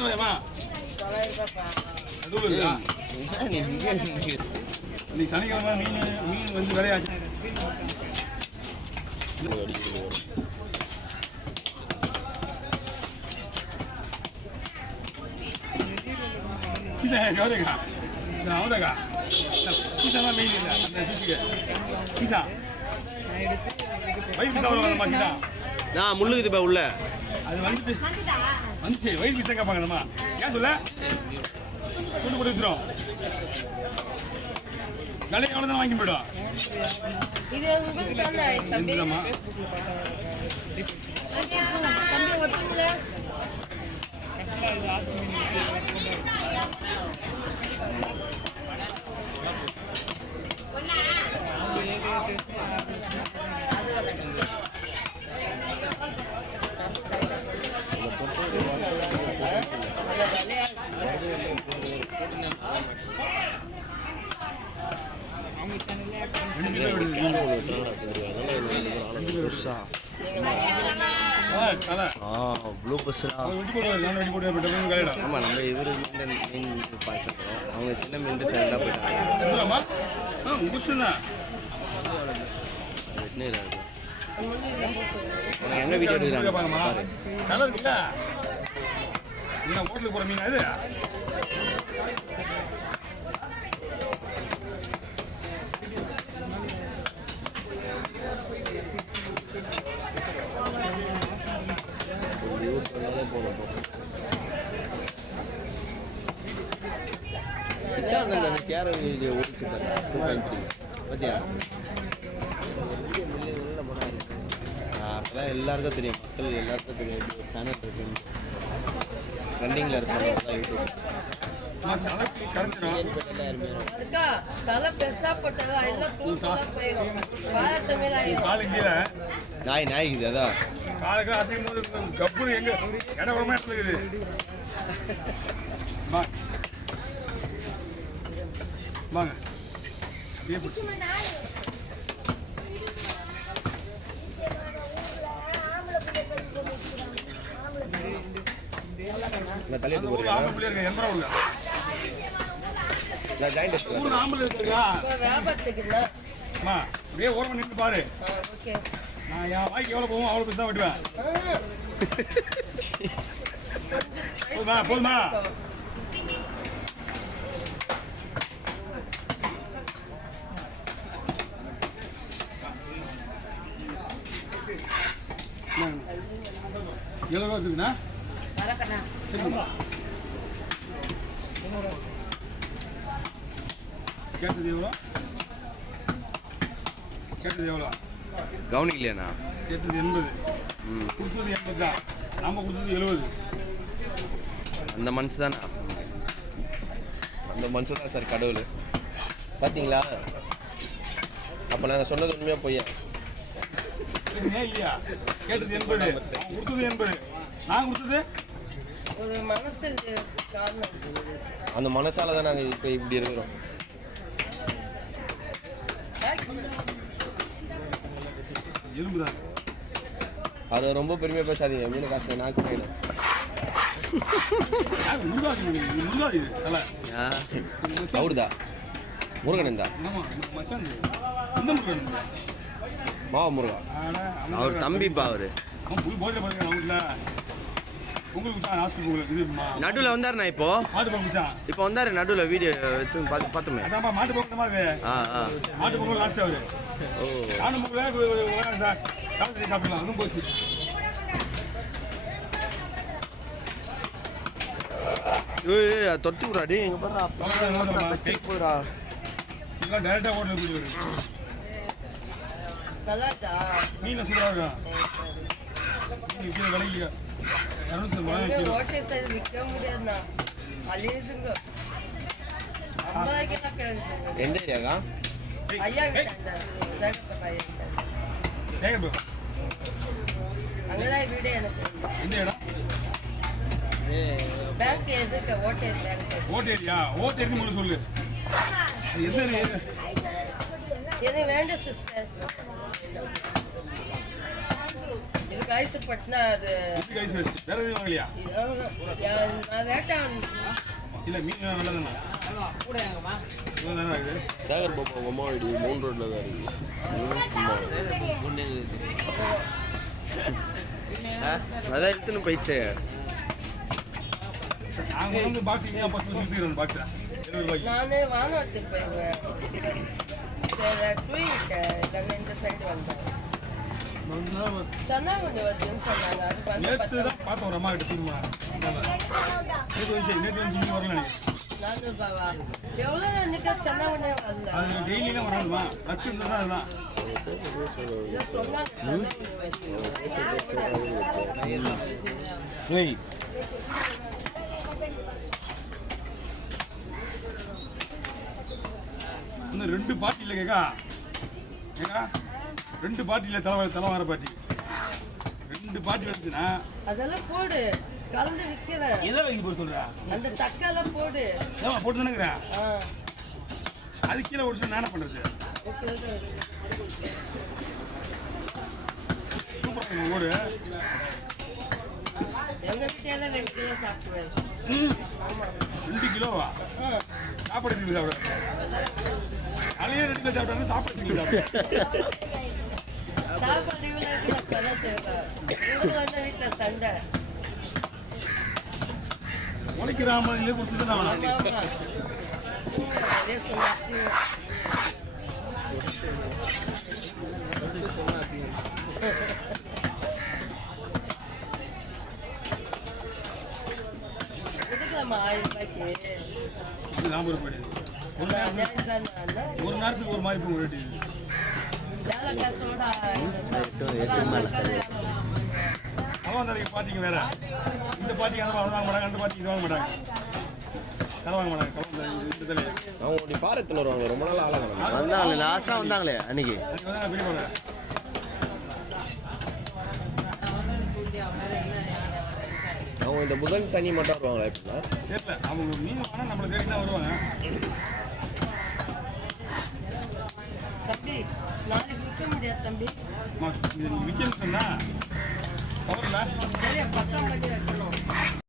ரூபாயம்மா? 900 ரூபாயா? நீ சனிக்கிழமை மீன் வந்து விலையாச்சு. பீஸா எவ்வளோக்கா? அவ்வளோக்கா பீஸா தான் மெயின் இல்லை அந்த பீஸுக்கு. பீஸா வயிறு பீஸா எவ்வளோ பீஸா? நான் முள்ளுக்குது இப்போ உள்ள அது வந்துட்டு வயிறு பீஸா கேட்பாங்க நம்ம. ஏன் சொல்ல கொண்டு போட்டு வச்சுரும் விலைக்கு எவ்வளோ தான் வாங்கி போயிடும். ப்ளூ பஸ்ஸா ஆமாம் நம்ம இவர் மீன் பார்த்துருக்கோம். அவங்க சின்ன மீன் சைடாக போயிட்டாங்க. எங்கே வீடியோ எடுக்கிறாங்க ஹோட்டலுக்கு போகிற மீன் அது. ஓடிச்சு பார்த்தியா? அப்போதான் எல்லாருக்கும் தெரியும், மக்கள் எல்லாருக்கும் தெரியும். ஒரு சேனல் இருக்கு, ட்ரெண்டிங்கில் இருப்பாங்க யூடியூப். நாய் நாய்க்குது அதான் வாங்க ஓரமா நின்று பாரு. நான் என் வாய்க்கு எவ்வளவு போவோம் அவ்வளவு தான் வெட்டுவேன். போதுமா போதுமா? எவ்வளோ இருக்குதுண்ணா? கேட்டது எவ்வளோ? கேட்டது எவ்வளோ? கவனிக்கலையாண்ணா? கேட்டது 80. கொடுத்தது 80 தான், நாம் கொடுத்தது 70. அந்த மனுஷன் தானே, அந்த மனுஷன் தான் சார் கடவுள். பார்த்தீங்களா? அப்போ நாங்கள் சொன்னது உண்மையாக பொய்யா? இல்லையா? கேட்டது 80, கொடுத்தது 80, நான் கொடுத்தது ஒரு மனசு. அந்த மனசால தான் நாங்கள் இப்போ இப்படி இருக்கிறோம். எலும்புதான். அதை ரொம்ப பெருமையாக பேசாதீங்க. மீன் காசு நான் கொடுக்கணும். அவருதா முருகன் தான் மாவ முருகா, அவர் தம்பிப்பா. அவரு நடுவில் வந்தாருண்ணா. இப்போ வந்தாரு நடுவில் வீடியோ எடுத்து பார்த்தோமே. மாட்டு பொங்கல் மாதிரி மாட்டு பொங்கல் லாஸ்ட் அவரு. காணும் பொங்கல் சாப்பிடலாம். அதுவும் போச்சு. தொட்டு விடாடி எங்க போடுறா. டேரக்டா ஹோட்டலுக்கு மீன் சூப்பராக இருக்கும். விலைக்கு 250 விற்க முடியாதுண்ணா. அலேசுங்க எந்த ஏரியாக்கா? ஐயா அங்கதான் வீடு. எனக்கு எந்த இடம்? பேங்க் எதுக்கு? ஓட்டேரி பேங்க். ஓட்டேரியா? ஓட்டேரி மட்டும் சொல்லு. எது வேண்டாம் சிஸ்டர். எனக்கு ஐஸ் பட்டினா அது இதுக்கு ஐஸ் வச்சு வேற எதுவும் வாங்கலையா நான் ரேட்டா இல்ல மீன் நல்லதாண்ணா தானே இது சேகர் பாப்பா உங்கள் அம்மா வீடு 3 ரோட்டில் தான் இருக்குது அதான் எடுத்துன்னு போயிடுச்சு. நாங்கள் வந்து பாக்ஸ் இங்கே பஸ் சுற்றிக்கிறோம் பாக்ஸை 70 ரூபாய்க்கு. நானே வானத்துக்கு போயிடுவேன் சரி தூங்கிட்டேன் இல்லைன்னா இந்த சைடு வந்தேன் சொன்னாங்க கொஞ்சம் வருதுன்னு சொன்னாங்க அது வந்து நேற்று தான் பார்த்தோம் ஒரு அம்மா கிட்ட திரும்ப நேற்று வந்து இங்கே வரல நினைக்கிறேன். 400 ரூபாவா எவ்வளோ நினைக்க சொன்னாங்க வந்தேன் அது டெய்லியும் வரணுமா லக்கு இருந்ததுன்னா அதுதான் இல்லை சொன்னாங்க ஏய் இன்னும் 2 பார்ட்டி இல்லை கேக்கா 2 பார்ட்டியில் தலை வர பார்ட்டி 2 பார்ட்டி வந்துச்சுன்னா அதெல்லாம் போடு கலந்து விற்கிறேன் எதை வைக்க போய் சொல்கிறா அந்த தக்காலாம் போடு ஏமா போட்டு தானேங்கிறேன் ஆ அது கீழே ஒரு நானே பண்ணுறது ஓகே ஓகே சூப்பராக ஓடு எங்கள் வீட்டில் 2 கிலோ சாப்பிடுவேன் ஆமாம் 2 கிலோவா ஆ சாப்பாடு 2 கிலோ சாப்பிட்றேன் அலையே 2 கிலோ சாப்பிட்றாங்க சாப்பாடு 2 கிலோ சாப்பிட்றேன் சாப்பாடு இவ்வளோ கிலோ பல தேவை இவங்க வந்து வீட்டில் சண்டை உழைக்கிற ஆம்பளைங்களே கொடுத்துட்டு தான் ஆமாம் ஆமாம் அதே சொன்னாச்சு கொடுக்கலாமா 1000 ரூபாய்க்கு இது ஞாபகம் போயிடுது ஒரு நேரத்துக்கு ஒரு மாதிரி போகும் ரேட்டு வேலை காசோட அவன் தலைக்கு பார்ட்டிங்க வேற இந்த பார்ட்டிக்கு அந்த வாங்க மாட்டாங்க அந்த பார்ட்டிக்கு இது வாங்க மாட்டாங்க தலை வாங்க மாட்டாங்க கவனம் இந்த தலையை அவங்க அப்படி பாரத்தில் வருவாங்க ரொம்ப நாள் ஆளாங்க வந்தாங்களே லாஸ்ட்டாக வந்தாங்களே அன்னைக்கு. அதுக்கு வந்து நான் பெரிய போகிறேன் அவங்க இந்த புதன் சனி மட்டும் வருவாங்களா எப்படின்னா தெரியல அவங்க மீன் வாங்கினா நம்மளை தேடி தான் வருவாங்க. தம்பி நாளைக்கு விற்க முடியாது தம்பி இது நீங்கள் விற்கணும்னு சொன்னால் பவரில் சரியா பக்கம் பண்ணி வைக்கணும்